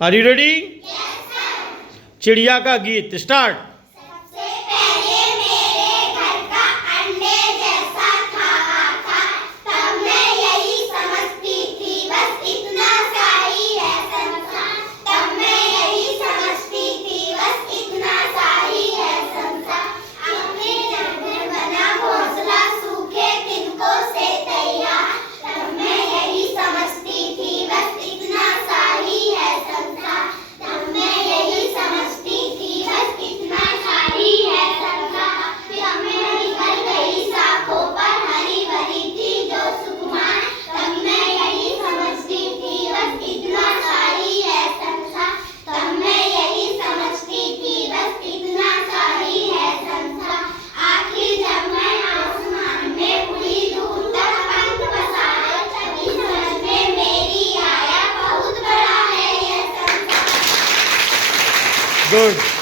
Are you ready? चिड़िया का गीत स्टार्ट। सबसे पहले मेरे घर का अंडे जैसा था, तब मैं यही समझती थी बस इतना सा ही है संसार। तब मैं यही समझती थी बस इतना सा ही है संसार। अपने जब घर बना घोंसला सूखे तिनकों से तैयार। तब मैं यही समझती थी बस इतना सा ही है संसार। तब मैं यही समझती थी बस इतना सा ही है संसार। तब मैं निकल गई शाखों पर हरी भरी थी जो सुकुमार। तब मैं यही समझती थी बस इतना सा ही है संसार। तब मैं यही समझती थी बस इतना सा ही है संसार। आखिर जब मैं आसमान में उड़ी दूर तक पंख पसारे, तभी समझ में मेरी आया बहुत बड़ा है यह संसार। गुड।